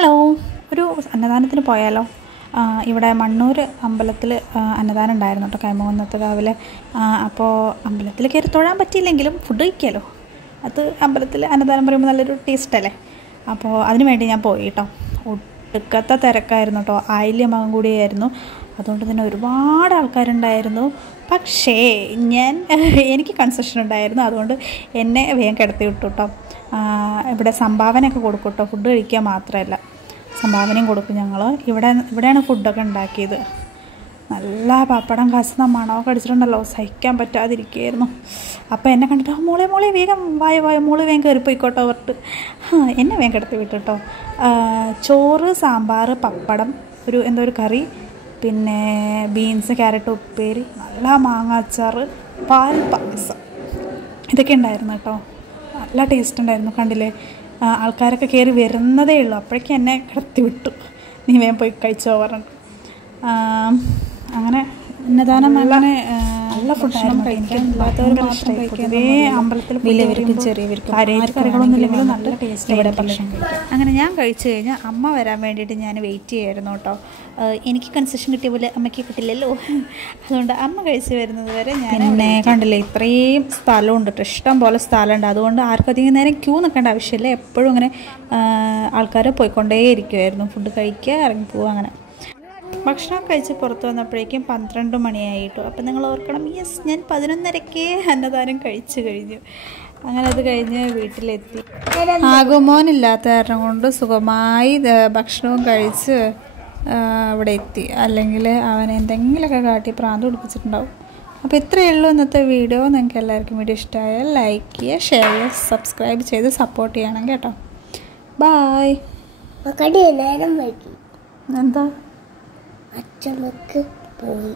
Hello, ഒരു അന്നദാനത്തിന് പോയാലോ? ഇവിടെ മണ്ണൂർ അമ്പലത്തിൽ അന്നദാനം ഉണ്ടായിരുന്നു കേട്ടോ, കൈമുകുന്നത്ത് രാവിലെ. അപ്പോൾ അമ്പലത്തിൽ കയറി തൊഴാൻ പറ്റിയില്ലെങ്കിലും ഫുഡ് കഴിക്കാമല്ലോ. അത് അമ്പലത്തിൽ അന്നദാനം പറയുമ്പോൾ നല്ലൊരു ടേസ്റ്റല്ലേ. അപ്പോൾ അതിന് വേണ്ടി ഞാൻ പോയി കേട്ടോ. ഒടുക്കത്തെ തിരക്കായിരുന്നു കേട്ടോ, ആയില്യമകം കൂടിയായിരുന്നു. അതുകൊണ്ട് തന്നെ ഒരുപാട് ആൾക്കാരുണ്ടായിരുന്നു. പക്ഷേ എനിക്ക് കൺസെഷൻ ഉണ്ടായിരുന്നു, അതുകൊണ്ട് എന്നെ വേഗം കിടത്തി വിട്ടു കേട്ടോ. ഇവിടെ സംഭാവനയൊക്കെ കൊടുക്കും കേട്ടോ, ഫുഡ് കഴിക്കുക മാത്രമല്ല സംഭാവനയും കൊടുക്കും. ഞങ്ങൾ ഇവിടെയാണ് ഫുഡൊക്കെ ഉണ്ടാക്കിയത്. നല്ല പപ്പടം കസന്ന മണമൊക്കെ അടിച്ചിട്ടുണ്ടല്ലോ, സഹിക്കാൻ പറ്റാതിരിക്കുകയായിരുന്നു. അപ്പോൾ എന്നെ കണ്ടിട്ട് മോളെ വേഗം വായ മോള് വേഗം കയറിപ്പോയിക്കോട്ടോ പറഞ്ഞിട്ട് എന്നെ വേഗം കിടത്തി വിട്ടു കേട്ടോ. ചോറ്, സാമ്പാർ, പപ്പടം, ഒരു കറി, പിന്നെ ബീൻസ്, ക്യാരറ്റ് ഉപ്പേരി, നല്ല മാങ്ങ അച്ചാർ, പാൽ പായസം, ഇതൊക്കെ ഉണ്ടായിരുന്നു കേട്ടോ. നല്ല ടേസ്റ്റ് ഉണ്ടായിരുന്നു. കണ്ടില്ലേ, ആൾക്കാരൊക്കെ കയറി വരുന്നതേ ഉള്ളൂ, അപ്പോഴേക്കും എന്നെ കിടത്തി വിട്ടു. നീ വേഗം പോയി കഴിച്ചോ പറഞ്ഞു. അങ്ങനെ അന്നദാനം അങ്ങനെ നല്ല ഫുഡായിരുന്നു. പൊതുവേ അമ്പലത്തിൽ വലിയവർക്കും ചെറിയവർക്കും കറികളൊന്നും ഇല്ലെങ്കിലും നല്ല ടേസ്റ്റ് ഇവിടെ ഭക്ഷണം കഴിക്കാം. അങ്ങനെ ഞാൻ കഴിച്ചു കഴിഞ്ഞാൽ അമ്മ വരാൻ വേണ്ടിയിട്ട് ഞാൻ വെയിറ്റ് ചെയ്യായിരുന്നു കേട്ടോ. എനിക്ക് കൺസെഷൻ കിട്ടിയ പോലെ അമ്മയ്ക്ക് കിട്ടില്ലല്ലോ, അതുകൊണ്ട് അമ്മ കഴിച്ച് വരുന്നത് വരെ ഞാൻ കണ്ടില്ലേ, ഇത്രയും സ്ഥലമുണ്ട് കേട്ടോ, ഇഷ്ടം പോലെ സ്ഥലമുണ്ട്. അതുകൊണ്ട് ആർക്കും അധികം നേരം ക്യൂ നിൽക്കേണ്ട ആവശ്യമില്ല. എപ്പോഴും അങ്ങനെ ആൾക്കാർ പോയിക്കൊണ്ടേ ഇരിക്കുമായിരുന്നു, ഫുഡ് കഴിക്കുക, ഇറങ്ങിപ്പോവുക. അങ്ങനെ ഭക്ഷണം കഴിച്ച് പുറത്ത് വന്നപ്പോഴേക്കും 12 മണിയായിട്ടു. അപ്പം നിങ്ങൾ ഓർക്കണം, ഞാൻ 11:30 അന്നദാനം കഴിച്ചു കഴിഞ്ഞു. അങ്ങനെ അത് കഴിഞ്ഞ് വീട്ടിലെത്തി. ആകുമോനില്ലാത്ത കാരണം കൊണ്ട് സുഖമായി ഭക്ഷണവും കഴിച്ച് ഇവിടെ എത്തി. അല്ലെങ്കിൽ അവൻ എന്തെങ്കിലുമൊക്കെ കാട്ടി പ്രാന്ത് പിടിപ്പിച്ചിട്ടുണ്ടാവും. അപ്പോൾ ഇത്രയേ ഉള്ളൂ ഇന്നത്തെ വീഡിയോ. നിങ്ങൾക്ക് എല്ലാവർക്കും വീഡിയോ ഇഷ്ടമായാൽ ലൈക്ക് ചെയ്യുക, ഷെയർ ചെയ്യുക, സബ്സ്ക്രൈബ് ചെയ്ത് സപ്പോർട്ട് ചെയ്യണം കേട്ടോ. ബായ്. എന്താ അച്ഛനൊക്കെ പോയി.